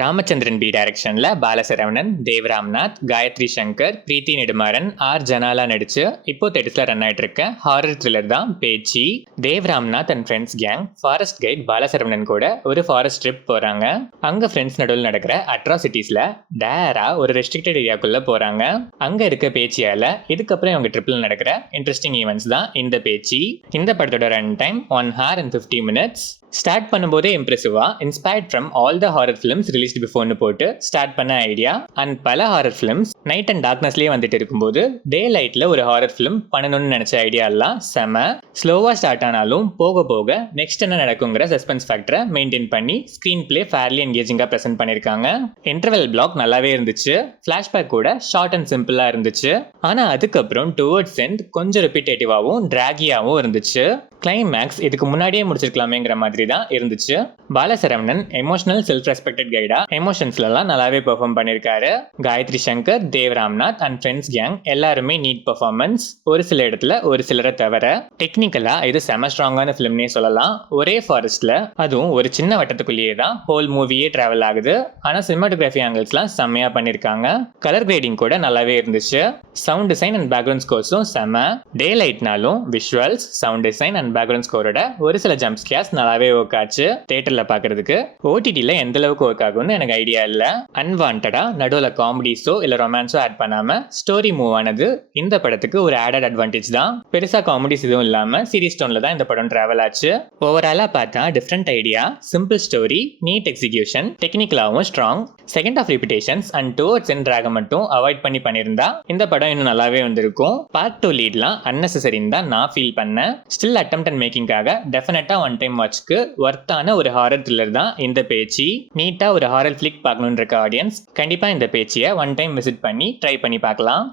Ramachandran B டைரக்ஷன்ல பாலசரவணன், தேவ் ராம்நாத், காயத்ரி சங்கர், பிரீத்தி நெடுமாறன், ஆர் ஜனாலா நடிச்சு இப்போ தேட்டர்ஸ்ல ரன் ஆயிட்டு இருக்க ஹாரர் த்ரில்லர் தான் Pechi. Dev Ramnath and friends gang forest guide Balasaravanan கூட ஒரு ஃபாரஸ்ட் ட்ரிப் போறாங்க. அங்க ஃப்ரெண்ட்ஸ் நடுவில் நடக்கிற அட்ராசிட்டிஸ்ல டேரா ஒரு ரெஸ்ட்ரிக்டட் ஏரியாக்குள்ள போறாங்க. அங்க இருக்க பேச்சியால இதுக்கப்புறம் இவங்க ட்ரிப்ல நடக்கிற இன்ட்ரெஸ்டிங் ஈவெண்ட்ஸ் தான் இந்த பேச்சி. இந்த படத்தோட run time 1 hour and 50 minutes. Start பண்ணும்போதே இம்ப்ரெசிவா inspired from all the horror films released பிஃபோர்னு போட்டு ஸ்டார்ட் பண்ண ஐடியா. அண்ட் பல ஹாரர் ஃபிலிம்ஸ் நைட் அண்ட் டார்க்னஸ்லேயே வந்துட்டு இருக்கும்போது டே லைட்ல ஒரு ஹாரர் ஃபிலிம் பண்ணணும்னு நினைச்ச ஐடியா எல்லாம் செம. ஸ்லோவா ஸ்டார்ட் ஆனாலும் போக போக நெக்ஸ்ட் என்ன நடக்குங்கிற சஸ்பென்ஸ் ஃபேக்டரை மெயின்டைன் பண்ணி ஸ்கிரீன் பிளே ஃபேர்லி என்கேஜிங்கா ப்ரெசென்ட் பண்ணிருக்காங்க. இன்டர்வெல் பிளாக் நல்லாவே இருந்துச்சு. ஃபிளாஷ்பேக் கூட ஷார்ட் அண்ட் சிம்பிளா இருந்துச்சு. ஆனா அதுக்கப்புறம் டுவர்ட்ஸ் எண்ட் கொஞ்சம் ரிப்பீட்டேட்டிவாகவும் டிராகியாவும் இருந்துச்சு. கிளைமேக்ஸ் இதுக்கு முன்னாடியே முடிச்சிருக்கலாமேங்கிற மாதிரி தான் இருந்துச்சு. பாலசரவணன் எமோஷனல் செல்ஃப் ரெஸ்பெக்டட் கைடா எமோஷன்ஸ்லாம் நல்லாவே பெர்ஃபார்ம் பண்ணிருக்காரு. Gayathri Shankar, Dev Ramnath and friends gang எல்லாருமே நீட் பெர்ஃபார்மன்ஸ். ஒரு சில இடத்துல ஒரு சிலரை தவிர டெக்னிக்கலா இது செம ஸ்ட்ராங்கான ஃபிலிம்னே சொல்லலாம். ஒரே ஃபாரஸ்ட்ல அதுவும் ஒரு சின்ன வட்டத்துக்குள்ளேயே தான் ஹோல் மூவியே டிராவல் ஆகுது. ஆனா சினிமாட்டோகிராஃபி ஆங்கிள்ஸ்லாம் செம்மையா பண்ணிருக்காங்க. கலர் கிரேடிங் கூட நல்லாவே இருந்துச்சு. சவுண்ட் டிசைன் அண்ட் பேக்ரவுண்ட் ஸ்கோர்ஸும் செம. டே லைட்னாலும் visuals, sound design and background ஸ்கோரோட ஒரு சில ஜம்ப் ஸ்கேர்ஸ் நல்லாவே ஒர்க் ஆச்சு. தியேட்டர்ல பாக்குறதுக்கு ஓடிடில எந்த அளவுக்கு ஒர்க் ஆகும்னு எனக்கு ஐடியா இல்ல. அன்வான்டா நடுவில் காமெடிஸோ இல்ல ரொமான்ஸோ ஆட் பண்ணாம ஸ்டோரி மூவ் ஆனது இந்த படத்துக்கு ஒரு ஆடட் அட்வான்டேஜ் தான். பெருசா காமெடிஸ் எதுவும் இல்லாம சீரியஸ் டோன்ல தான் இந்த படம் டிராவல் ஆச்சு. ஓவராலா பார்த்தா different idea, simple story, neat execution, டெக்னிக்கலாவும் strong. Second half repetitions and towards end டிராக மட்டும் அவாய்ட் பண்ணியிருந்தா இந்த படம் இன்னும் நல்லாவே வந்திருக்கும். பார்ட் 2 லீட்லாம் அன்னெசரின்னு தான் நான் ஃபீல் பண்ணேன். ஸ்டில் அட்டெம்ப்ட் அண்ட் மேக்கிங்காக டெஃபினட்டா ஒன் டைம் வாட்ச்க்கு வர்த்தான ஒரு ஹாரர் த்ரில்லர் தான் இந்த பேச்சி. நீட்டா ஒரு ஹாரர் ஃபிளிக் பார்க்கணும்னு இருக்க ஆடியன்ஸ் கண்டிப்பா இந்த பேச்சியை ஒன் டைம் விசிட் பண்ணி ட்ரை பண்ணி பார்க்கலாம்.